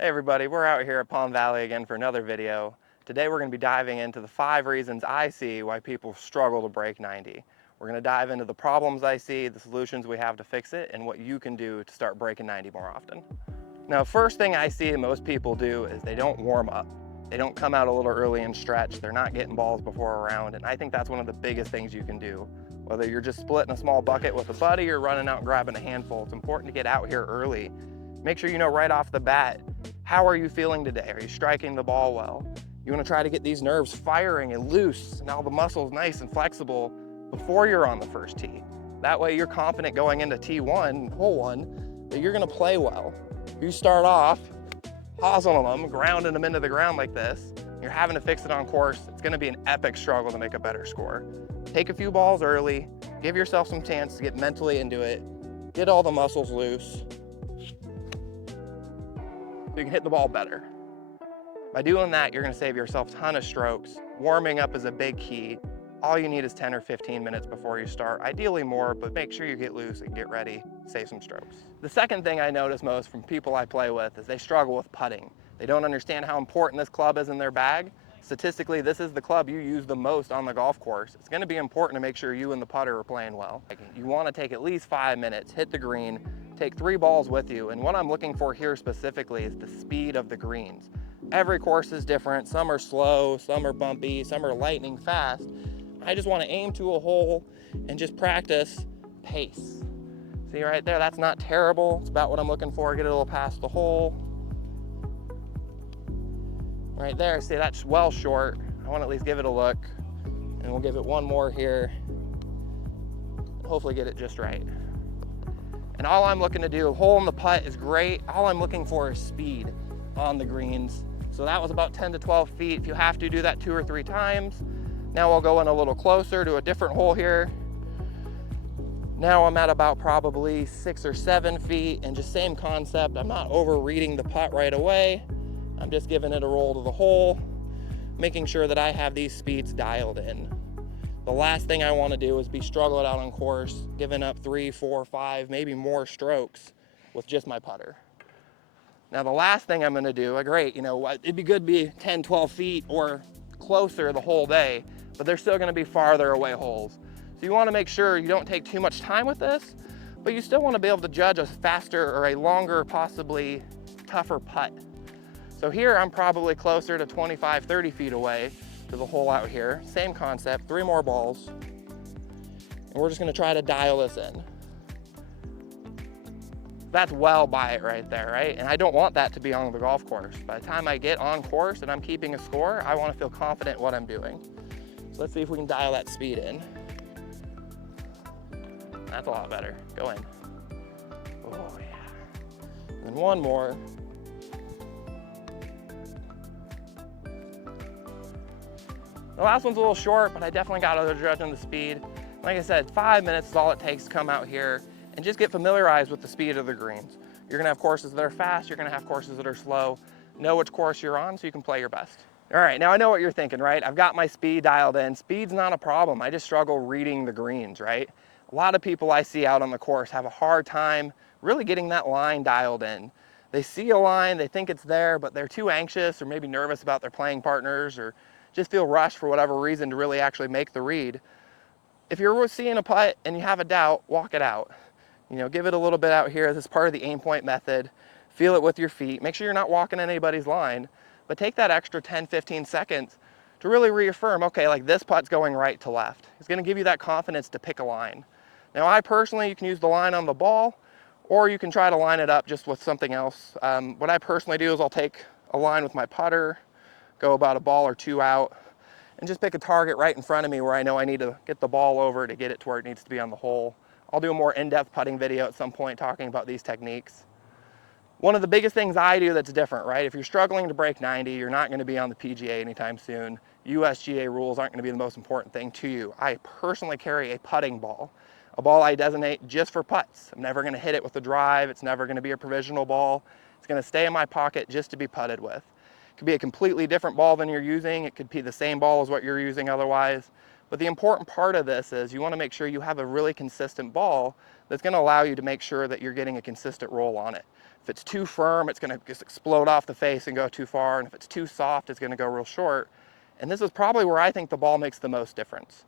Hey everybody, we're out here at Palm Valley again for another video. Today we're going to be diving into the 5 reasons I see why people struggle to break 90. We're going to dive into the problems I see, the solutions we have to fix it, and what you can do to start breaking 90 more often. Now, first thing I see most people do is they don't warm up. They don't come out a little early and stretch. They're not getting balls before a round, and I think that's one of the biggest things you can do. Whether you're just splitting a small bucket with a buddy or running out and grabbing a handful, it's important to get out here early. Make sure you know right off the bat, how are you feeling today? Are you striking the ball well? You want to try to get these nerves firing and loose and all the muscles nice and flexible before you're on the first tee. That way you're confident going into T1, hole 1, that you're going to play well. If you start off hozzling them, grounding them into the ground like this, you're having to fix it on course, it's going to be an epic struggle to make a better score. Take a few balls early, give yourself some chance to get mentally into it, get all the muscles loose, so you can hit the ball better. By doing that, you're going to save yourself a ton of strokes. Warming up is a big key. All you need is 10 or 15 minutes before you start, ideally more, but make sure you get loose and get ready, save some strokes. The second thing I notice most from people I play with is they struggle with putting. They don't understand how important this club is in their bag. Statistically, this is the club you use the most on the golf course. It's going to be important to make sure you and the putter are playing well. You want to take at least 5 minutes, hit the green, take 3 balls with you, and what I'm looking for here specifically is the speed of the greens. Every course is different. Some are slow, some are bumpy, some are lightning fast. I just want to aim to a hole and just practice pace. See right there, that's not terrible. It's about what I'm looking for. Get a little past the hole. Right there, see that's well short. I want to at least give it a look, and we'll give it one more here. Hopefully get it just right. And all I'm looking to do, hole in the putt is great. All I'm looking for is speed on the greens. So that was about 10 to 12 feet. If you have to do that 2 or 3 times. Now we'll go in a little closer to a different hole here. Now I'm at about probably 6 or 7 feet, and just same concept. I'm not over reading the putt right away. I'm just giving it a roll to the hole, making sure that I have these speeds dialed in. The last thing I want to do is be struggling out on course, giving up 3, 4, 5, maybe more strokes with just my putter. Now the last thing I'm going to do, great, it'd be good to be 10, 12 feet or closer the whole day, but they're still going to be farther away holes. So you want to make sure you don't take too much time with this, but you still want to be able to judge a faster or a longer, possibly tougher putt. So here I'm probably closer to 25, 30 feet away to the hole out here. Same concept, 3 more balls. And we're just going to try to dial this in. That's well by it right there, right? And I don't want that to be on the golf course. By the time I get on course and I'm keeping a score, I want to feel confident in what I'm doing. So let's see if we can dial that speed in. That's a lot better. Go in. Oh yeah. And then one more. The last one's a little short, but I definitely got other judging the speed. Like I said, 5 minutes is all it takes to come out here and just get familiarized with the speed of the greens. You're gonna have courses that are fast, you're gonna have courses that are slow. Know which course you're on so you can play your best. All right, now I know what you're thinking, right? I've got my speed dialed in. Speed's not a problem. I just struggle reading the greens, right? A lot of people I see out on the course have a hard time really getting that line dialed in. They see a line, they think it's there, but they're too anxious or maybe nervous about their playing partners or just feel rushed for whatever reason to really actually make the read. If you're seeing a putt and you have a doubt, walk it out. Give it a little bit out here. This is part of the aim point method. Feel it with your feet. Make sure you're not walking anybody's line, but take that extra 10, 15 seconds to really reaffirm, okay, like this putt's going right to left. It's gonna give you that confidence to pick a line. Now I personally, you can use the line on the ball, or you can try to line it up just with something else. What I personally do is I'll take a line with my putter, go about a ball or 2 out, and just pick a target right in front of me where I know I need to get the ball over to get it to where it needs to be on the hole. I'll do a more in-depth putting video at some point talking about these techniques. One of the biggest things I do that's different, right? If you're struggling to break 90, you're not going to be on the PGA anytime soon. USGA rules aren't going to be the most important thing to you. I personally carry a putting ball, a ball I designate just for putts. I'm never going to hit it with a drive. It's never going to be a provisional ball. It's going to stay in my pocket just to be putted with. It could be a completely different ball than you're using. It could be the same ball as what you're using otherwise. But the important part of this is you want to make sure you have a really consistent ball that's going to allow you to make sure that you're getting a consistent roll on it. If it's too firm, it's going to just explode off the face and go too far. And if it's too soft, it's going to go real short. And this is probably where I think the ball makes the most difference.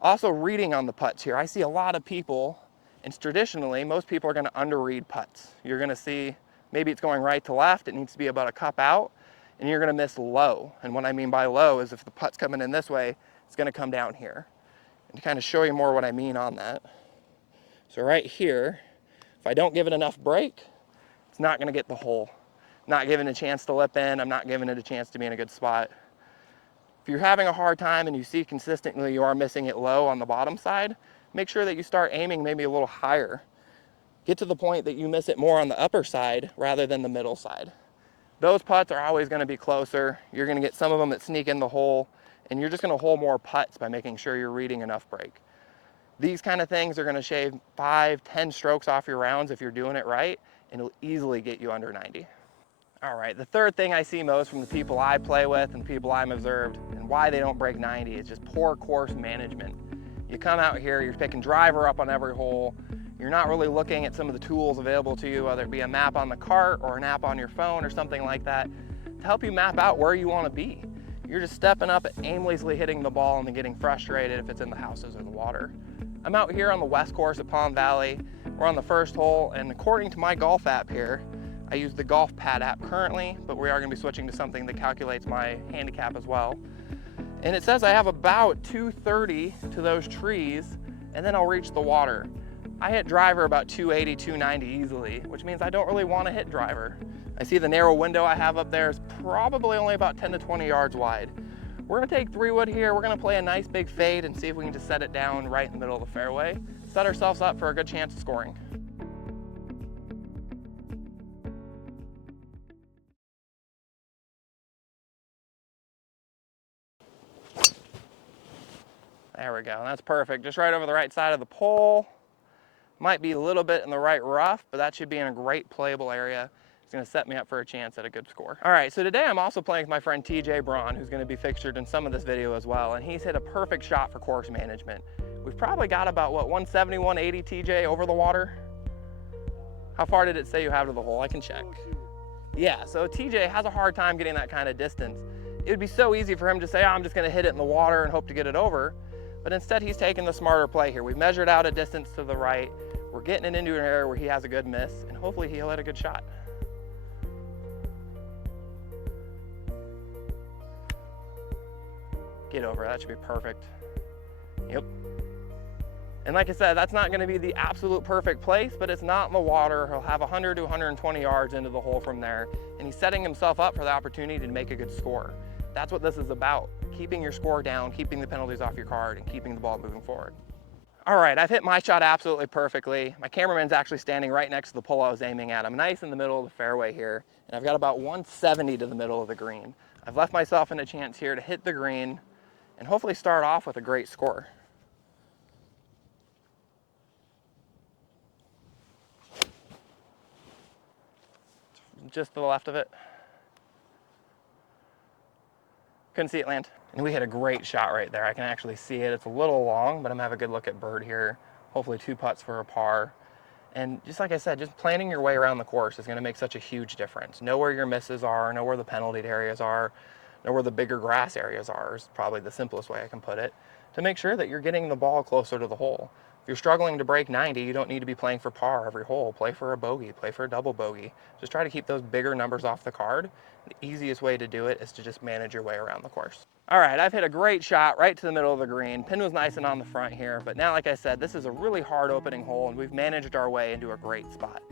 Also, reading on the putts here. I see a lot of people, and traditionally, most people are going to underread putts. You're going to see maybe it's going right to left. It needs to be about a cup out. And you're going to miss low. And what I mean by low is if the putt's coming in this way, it's going to come down here. And to kind of show you more what I mean on that. So right here, if I don't give it enough break, it's not going to get the hole. Not giving it a chance to lip in. I'm not giving it a chance to be in a good spot. If you're having a hard time and you see consistently you are missing it low on the bottom side, make sure that you start aiming maybe a little higher. Get to the point that you miss it more on the upper side rather than the middle side. Those putts are always going to be closer. You're going to get some of them that sneak in the hole, and you're just going to hole more putts by making sure you're reading enough break. These kind of things are going to shave 5-10 strokes off your rounds if you're doing it right, and it'll easily get you under 90. All right, the third thing I see most from the people I play with and the people I'm observed and why they don't break 90 is just poor course management. You come out here, you're picking driver up on every hole. You're not really looking at some of the tools available to you, whether it be a map on the cart or an app on your phone or something like that, to help you map out where you want to be. You're just stepping up and aimlessly hitting the ball and then getting frustrated if it's in the houses or the water. I'm out here on the west course at Palm Valley. We're on the first hole, and according to my golf app here, I use the Golf Pad app currently, but we are going to be switching to something that calculates my handicap as well. And it says I have about 230 to those trees, and then I'll reach the water. I hit driver about 280, 290 easily, which means I don't really want to hit driver. I see the narrow window I have up there is probably only about 10 to 20 yards wide. We're going to take 3-wood here. We're going to play a nice big fade and see if we can just set it down right in the middle of the fairway. Set ourselves up for a good chance of scoring. There we go, that's perfect. Just right over the right side of the pole. Might be a little bit in the right rough, but that should be in a great playable area. It's gonna set me up for a chance at a good score. All right, so today I'm also playing with my friend TJ Braun, who's gonna be fixtured in some of this video as well, and he's hit a perfect shot for course management. We've probably got about, what, 170, 180 TJ over the water? How far did it say you have to the hole? I can check. Yeah, so TJ has a hard time getting that kind of distance. It would be so easy for him to say, oh, I'm just gonna hit it in the water and hope to get it over. But instead he's taking the smarter play here. We've measured out a distance to the right. We're getting it into an area where he has a good miss, and hopefully he'll hit a good shot. Get over, that should be perfect. Yep. And like I said, that's not gonna be the absolute perfect place, but it's not in the water. He'll have 100 to 120 yards into the hole from there, and he's setting himself up for the opportunity to make a good score. That's what this is about, keeping your score down, keeping the penalties off your card, and keeping the ball moving forward. All right, I've hit my shot absolutely perfectly. My cameraman's actually standing right next to the pole I was aiming at. I'm nice in the middle of the fairway here, and I've got about 170 to the middle of the green. I've left myself in a chance here to hit the green and hopefully start off with a great score. Just to the left of it. Couldn't see it land. And we hit a great shot right there. I can actually see it. It's a little long, but I'm gonna have a good look at bird here. Hopefully 2 putts for a par. And just like I said, just planning your way around the course is gonna make such a huge difference. Know where your misses are, know where the penalty areas are, know where the bigger grass areas are is probably the simplest way I can put it, to make sure that you're getting the ball closer to the hole. If you're struggling to break 90, you don't need to be playing for par every hole. Play for a bogey, play for a double bogey. Just try to keep those bigger numbers off the card. The easiest way to do it is to just manage your way around the course. All right, I've hit a great shot right to the middle of the green. Pin was nice and on the front here, but now, like I said, this is a really hard opening hole, and we've managed our way into a great spot.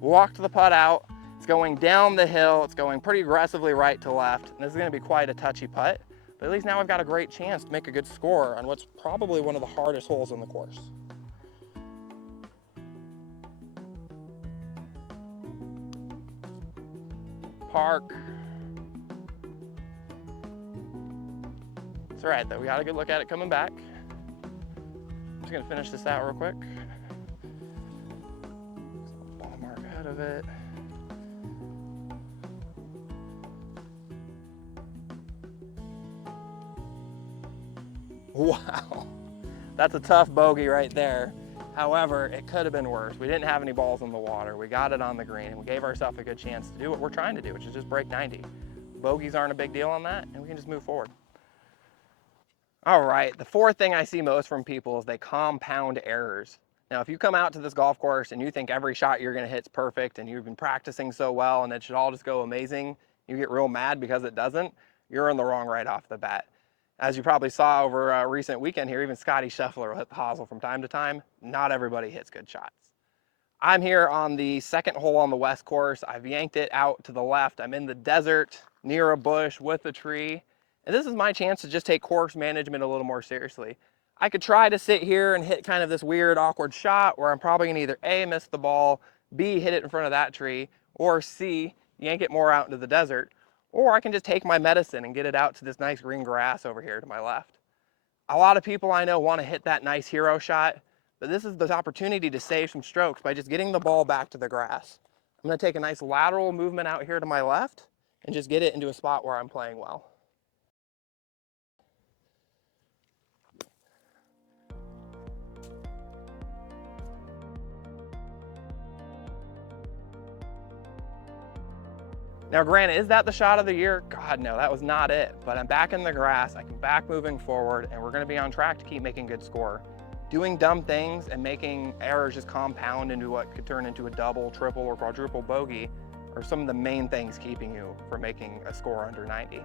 Walked the putt out. It's going down the hill. It's going pretty aggressively right to left. And this is gonna be quite a touchy putt, but at least now I've got a great chance to make a good score on what's probably one of the hardest holes on the course. Park. It's all right though, we got a good look at it coming back. I'm just gonna finish this out real quick. Ball mark ahead of it. Wow, that's a tough bogey right there. However, it could have been worse. We didn't have any balls in the water. We got it on the green, and we gave ourselves a good chance to do what we're trying to do, which is just break 90. Bogeys aren't a big deal on that, and we can just move forward. All right, the fourth thing I see most from people is they compound errors. Now, if you come out to this golf course and you think every shot you're gonna hit's perfect and you've been practicing so well and it should all just go amazing, you get real mad because it doesn't, you're in the wrong right off the bat. As you probably saw over a recent weekend here, even Scotty Scheffler will hit the hosel from time to time. Not everybody hits good shots. I'm here on the second hole on the west course. I've yanked it out to the left. I'm in the desert near a bush with a tree. And this is my chance to just take course management a little more seriously. I could try to sit here and hit kind of this weird, awkward shot where I'm probably gonna either A, miss the ball, B, hit it in front of that tree, or C, yank it more out into the desert. Or I can just take my medicine and get it out to this nice green grass over here to my left. A lot of people I know want to hit that nice hero shot, but this is the opportunity to save some strokes by just getting the ball back to the grass. I'm going to take a nice lateral movement out here to my left and just get it into a spot where I'm playing well. Now granted, is that the shot of the year? God no, that was not it, but I'm back in the grass, I can back moving forward, and we're gonna be on track to keep making good score. Doing dumb things and making errors just compound into what could turn into a double, triple, or quadruple bogey are some of the main things keeping you from making a score under 90.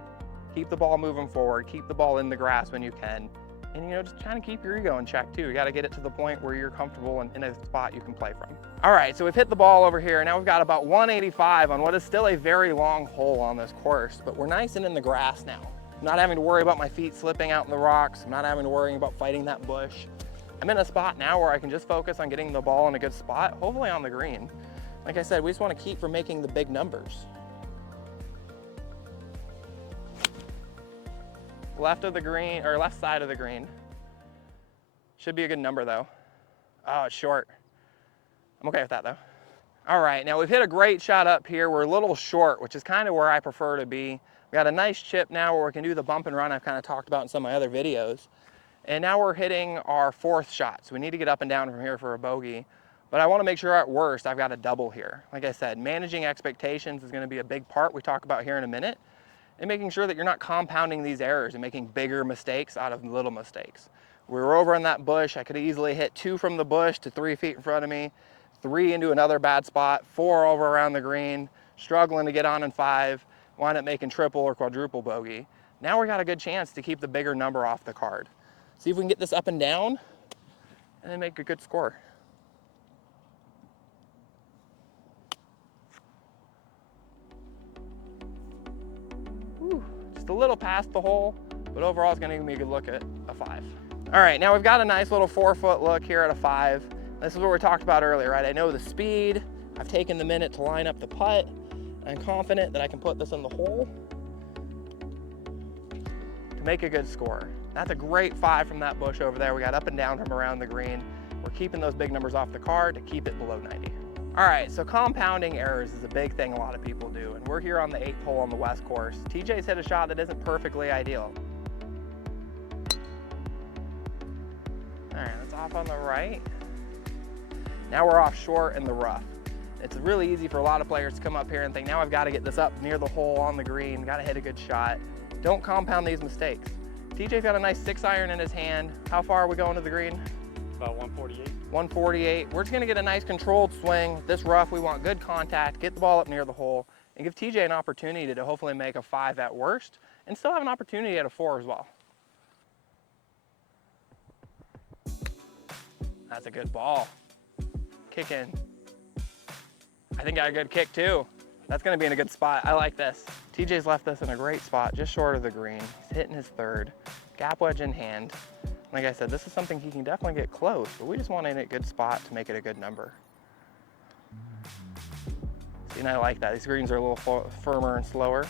Keep the ball moving forward, keep the ball in the grass when you can, and just trying to keep your ego in check too. You gotta get it to the point where you're comfortable and in a spot you can play from. All right, so we've hit the ball over here. Now we've got about 185 on what is still a very long hole on this course, but we're nice and in the grass now. I'm not having to worry about my feet slipping out in the rocks. I'm not having to worry about fighting that bush. I'm in a spot now where I can just focus on getting the ball in a good spot, hopefully on the green. Like I said, we just wanna keep from making the big numbers. Left of the green, or left side of the green. Should be a good number though. Oh, it's short. I'm okay with that though. All right, now we've hit a great shot up here. We're a little short, which is kind of where I prefer to be. We got a nice chip now where we can do the bump and run I've kind of talked about in some of my other videos. And now we're hitting our fourth shot. So we need to get up and down from here for a bogey. But I want to make sure at worst I've got a double here. Like I said, managing expectations is going to be a big part we talk about here in a minute. And making sure that you're not compounding these errors and making bigger mistakes out of little mistakes. We were over in that bush. I could easily hit 2 from the bush to 3 feet in front of me, 3 into another bad spot, 4 over around the green, struggling to get on in 5, wind up making triple or quadruple bogey. Now we got a good chance to keep the bigger number off the card. See if we can get this up and down and then make a good score. Just a little past the hole, but overall it's gonna give me a good look at a 5. All right, now we've got a nice little 4-foot look here at a 5. This is what we talked about earlier, right? I know the speed. I've taken the minute to line up the putt. I'm confident that I can put this in the hole to make a good score. That's a great 5 from that bush over there. We got up and down from around the green. We're keeping those big numbers off the card to keep it below 90. All right, so compounding errors is a big thing a lot of people do, and we're here on the 8th hole on the west course. TJ's hit a shot that isn't perfectly ideal. All right, that's off on the right. Now we're off short in the rough. It's really easy for a lot of players to come up here and think, now I've got to get this up near the hole on the green, got to hit a good shot. Don't compound these mistakes. TJ's got a nice 6-iron in his hand. How far are we going to the green? About 148. 148. We're just gonna get a nice controlled swing. This rough, we want good contact, get the ball up near the hole, and give TJ an opportunity to hopefully make a 5 at worst, and still have an opportunity at a 4 as well. That's a good ball. Kick in. I think I got a good kick too. That's gonna be in a good spot. I like this. TJ's left this in a great spot, just short of the green. He's hitting his 3rd. Gap wedge in hand. Like I said, this is something he can definitely get close, but we just want it in a good spot to make it a good number. See, and I like that. These greens are a little firmer and slower.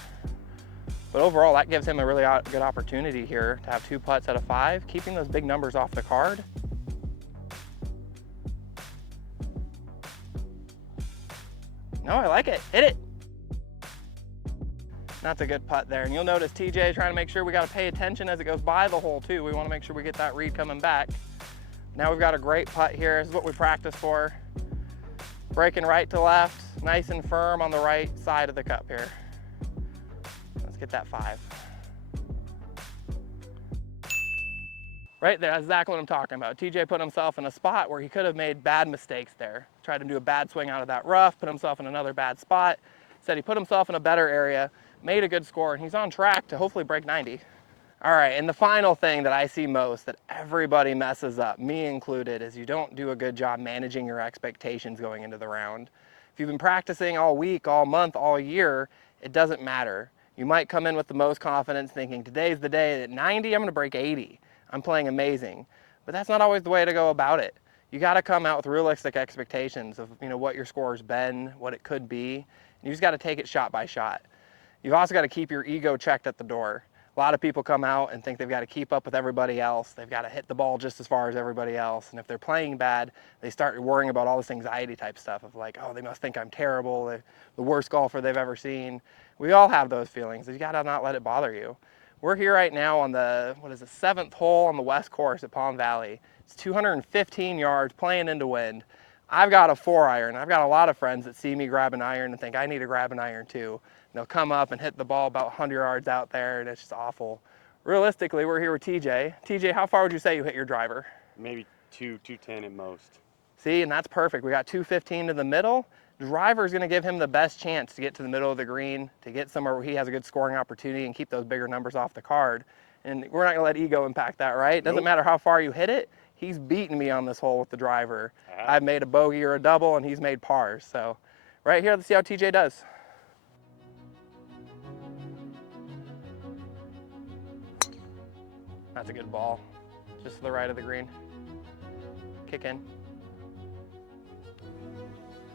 But overall, that gives him a really good opportunity here to have 2 putts out of 5, keeping those big numbers off the card. No, I like it. Hit it. That's a good putt there. And you'll notice TJ trying to make sure we got to pay attention as it goes by the hole too. We want to make sure we get that read coming back. Now we've got a great putt here. This is what we practice for. Breaking right to left, nice and firm on the right side of the cup here. Let's get that 5. Right there, that's exactly what I'm talking about. TJ put himself in a spot where he could have made bad mistakes there. Tried to do a bad swing out of that rough, put himself in another bad spot. Said he put himself in a better area, made a good score, and he's on track to hopefully break 90. All right, and the final thing that I see most that everybody messes up, me included, is you don't do a good job managing your expectations going into the round. If you've been practicing all week, all month, all year, it doesn't matter. You might come in with the most confidence thinking, today's the day at 90, I'm gonna break 80. I'm playing amazing. But that's not always the way to go about it. You gotta come out with realistic expectations of what your score's been, what it could be, and you just gotta take it shot by shot. You've also gotta keep your ego checked at the door. A lot of people come out and think they've got to keep up with everybody else. They've got to hit the ball just as far as everybody else. And if they're playing bad, they start worrying about all this anxiety type stuff of like, oh, they must think I'm terrible. They're the worst golfer they've ever seen. We all have those feelings. You got to not let it bother you. We're here right now on the, 7th hole on the West Course at Palm Valley. It's 215 yards playing into wind. I've got a 4-iron. I've got a lot of friends that see me grab an iron and think I need to grab an iron too. They'll come up and hit the ball about 100 yards out there, and it's just awful. Realistically, we're here with TJ. TJ, how far would you say you hit your driver? Maybe 210 at most. See, and that's perfect. We got 215 to the middle. Driver's gonna give him the best chance to get to the middle of the green, to get somewhere where he has a good scoring opportunity and keep those bigger numbers off the card. And we're not gonna let ego impact that, right? It doesn't matter how far you hit it. He's beaten me on this hole with the driver. I've made a bogey or a double, and he's made pars. So right here, let's see how TJ does. That's a good ball, just to the right of the green. Kick in.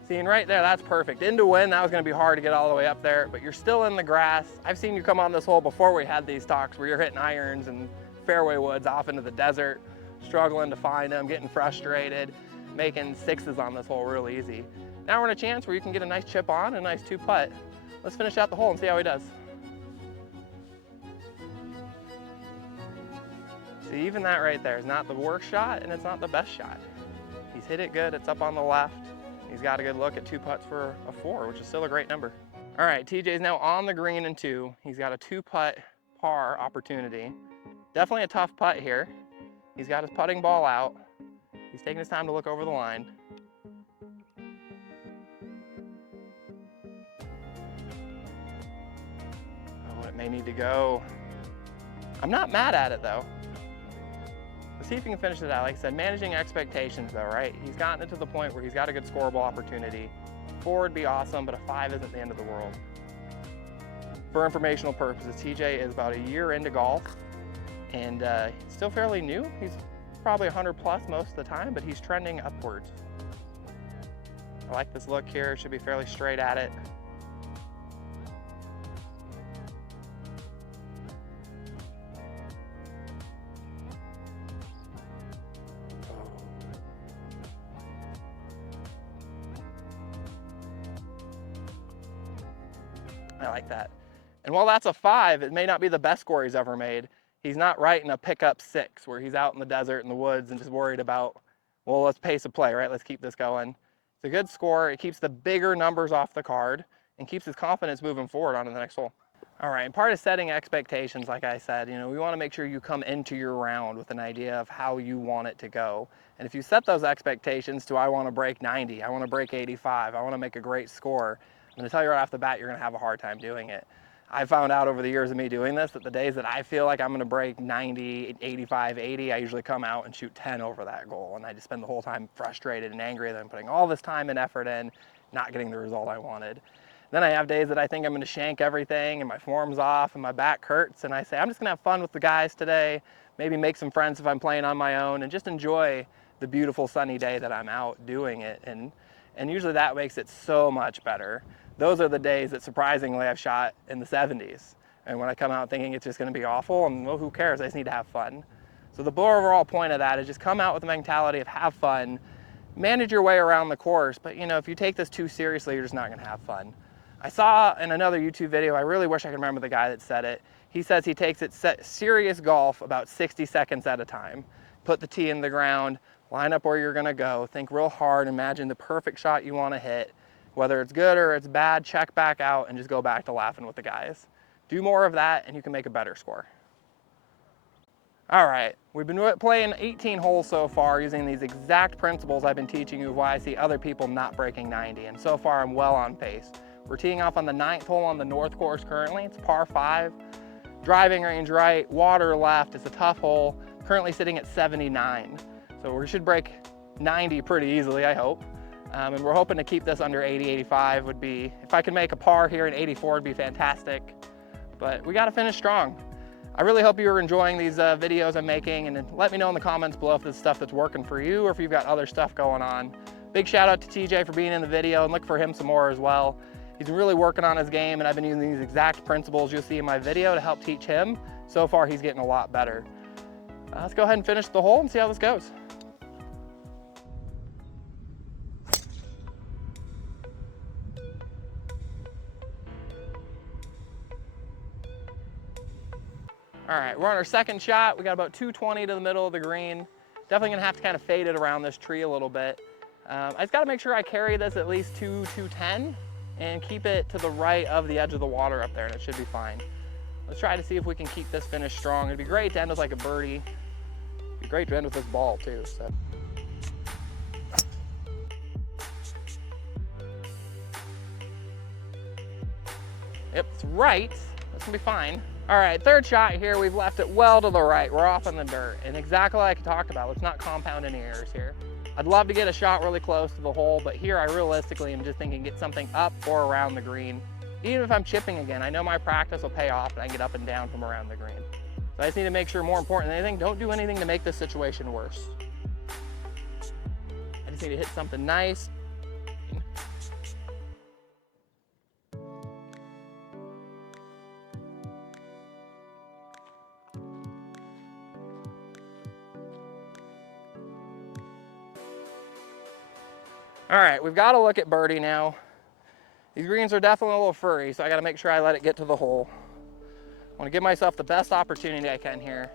See, and right there, that's perfect. Into wind, that was gonna be hard to get all the way up there, but you're still in the grass. I've seen you come on this hole before we had these talks where you're hitting irons and fairway woods off into the desert, struggling to find them, getting frustrated, making 6s on this hole real easy. Now we're in a chance where you can get a nice chip on, a nice 2-putt. Let's finish out the hole and see how he does. See, even that right there is not the worst shot and it's not the best shot. He's hit it good, it's up on the left. He's got a good look at 2 putts for a 4, which is still a great number. All right, TJ's now on the green in 2. He's got a 2-putt par opportunity. Definitely a tough putt here. He's got his putting ball out. He's taking his time to look over the line. Oh, it may need to go. I'm not mad at it though. Let's see if he can finish it out. Like I said, managing expectations though, right? He's gotten it to the point where he's got a good scoreable opportunity. 4 would be awesome, but a 5 isn't the end of the world. For informational purposes, TJ is about a year into golf and still fairly new. He's probably 100 plus most of the time, but he's trending upwards. I like this look here. Should be fairly straight at it. I like that. And while that's a 5, it may not be the best score he's ever made. He's not writing a pickup 6 where he's out in the desert in the woods and just worried about, well, let's pace a play, right? Let's keep this going. It's a good score. It keeps the bigger numbers off the card and keeps his confidence moving forward onto the next hole. All right, and part of setting expectations, like I said, we want to make sure you come into your round with an idea of how you want it to go. And if you set those expectations to, I want to break 90, I want to break 85, I want to make a great score, I'm going to tell you right off the bat, you're going to have a hard time doing it. I found out over the years of me doing this that the days that I feel like I'm going to break 90, 85, 80, I usually come out and shoot 10 over that goal. And I just spend the whole time frustrated and angry that I'm putting all this time and effort in, not getting the result I wanted. Then I have days that I think I'm going to shank everything and my form's off and my back hurts. And I say, I'm just going to have fun with the guys today, maybe make some friends if I'm playing on my own and just enjoy the beautiful sunny day that I'm out doing it. And usually that makes it so much better. Those are the days that surprisingly I've shot in the 70s. And when I come out thinking it's just gonna be awful and well, who cares? I just need to have fun. So the overall point of that is just come out with the mentality of have fun, manage your way around the course. But if you take this too seriously, you're just not gonna have fun. I saw in another YouTube video, I really wish I could remember the guy that said it. He says he takes it serious golf about 60 seconds at a time. Put the tee in the ground, line up where you're gonna go, think real hard, imagine the perfect shot you wanna hit. Whether it's good or it's bad, check back out and just go back to laughing with the guys. Do more of that and you can make a better score. All right, we've been playing 18 holes so far using these exact principles I've been teaching you, why I see other people not breaking 90, and so far I'm well on pace. We're teeing off on the 9th hole on the north course currently. It's par 5, driving range right, water left. It's a tough hole, currently sitting at 79. So we should break 90 pretty easily, I hope. And we're hoping to keep this under 80, 85 would be, if I could make a par here in 84 would be fantastic, but we gotta finish strong. I really hope you're enjoying these videos I'm making, and let me know in the comments below if this is stuff that's working for you or if you've got other stuff going on. Big shout out to TJ for being in the video, and look for him some more as well. He's really working on his game, and I've been using these exact principles you'll see in my video to help teach him. So far, he's getting a lot better. Let's go ahead and finish the hole and see how this goes. All right, we're on our second shot. We got about 220 to the middle of the green. Definitely gonna have to kind of fade it around this tree a little bit. I just gotta make sure I carry this at least 210 and keep it to the right of the edge of the water up there, and it should be fine. Let's try to see if we can keep this finish strong. It'd be great to end with like a birdie. It'd be great to end with this ball too, so. Yep, it's right. That's gonna be fine. All right, third shot here, we've left it well to the right. We're off in the dirt, and exactly like I talked about, let's not compound any errors here. I'd love to get a shot really close to the hole, but here I realistically am just thinking get something up or around the green. Even if I'm chipping again, I know my practice will pay off and I can get up and down from around the green. So I just need to make sure, more important than anything, don't do anything to make this situation worse. I just need to hit something nice. All right, we've got to look at birdie now. These greens are definitely a little furry, so I got to make sure I let it get to the hole. I want to give myself the best opportunity I can here.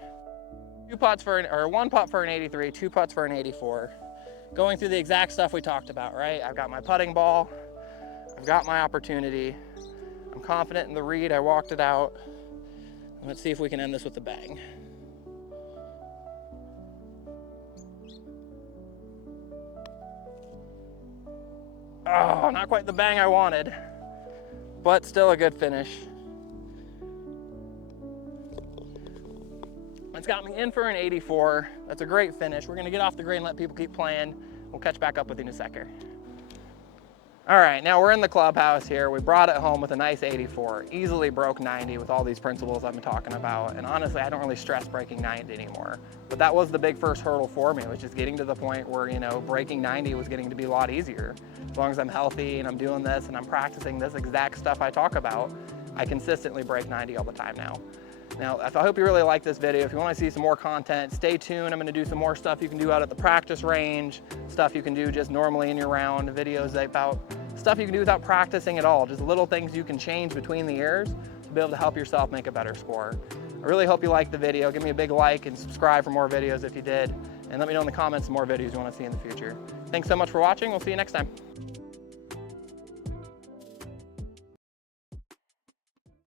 One putt for an 83, 2 putts for an 84. Going through the exact stuff we talked about, right? I've got my putting ball. I've got my opportunity. I'm confident in the read. I walked it out. Let's see if we can end this with a bang. Oh, not quite the bang I wanted, but still a good finish. It's got me in for an 84. That's a great finish. We're gonna get off the green and let people keep playing. We'll catch back up with you in a second. All right, now we're in the clubhouse here. We brought it home with a nice 84. Easily broke 90 with all these principles I've been talking about. And honestly, I don't really stress breaking 90 anymore. But that was the big first hurdle for me, which is getting to the point where, you know, breaking 90 was getting to be a lot easier. As long as I'm healthy and I'm doing this and I'm practicing this exact stuff I talk about, I consistently break 90 all the time now. Now, I hope you really like this video. If you want to see some more content, stay tuned. I'm going to do some more stuff you can do out at the practice range, stuff you can do just normally in your round, videos about stuff you can do without practicing at all, just little things you can change between the years to be able to help yourself make a better score. I really hope you liked the video. Give me a big like and subscribe for more videos if you did. And let me know in the comments some more videos you want to see in the future. Thanks so much for watching. We'll see you next time.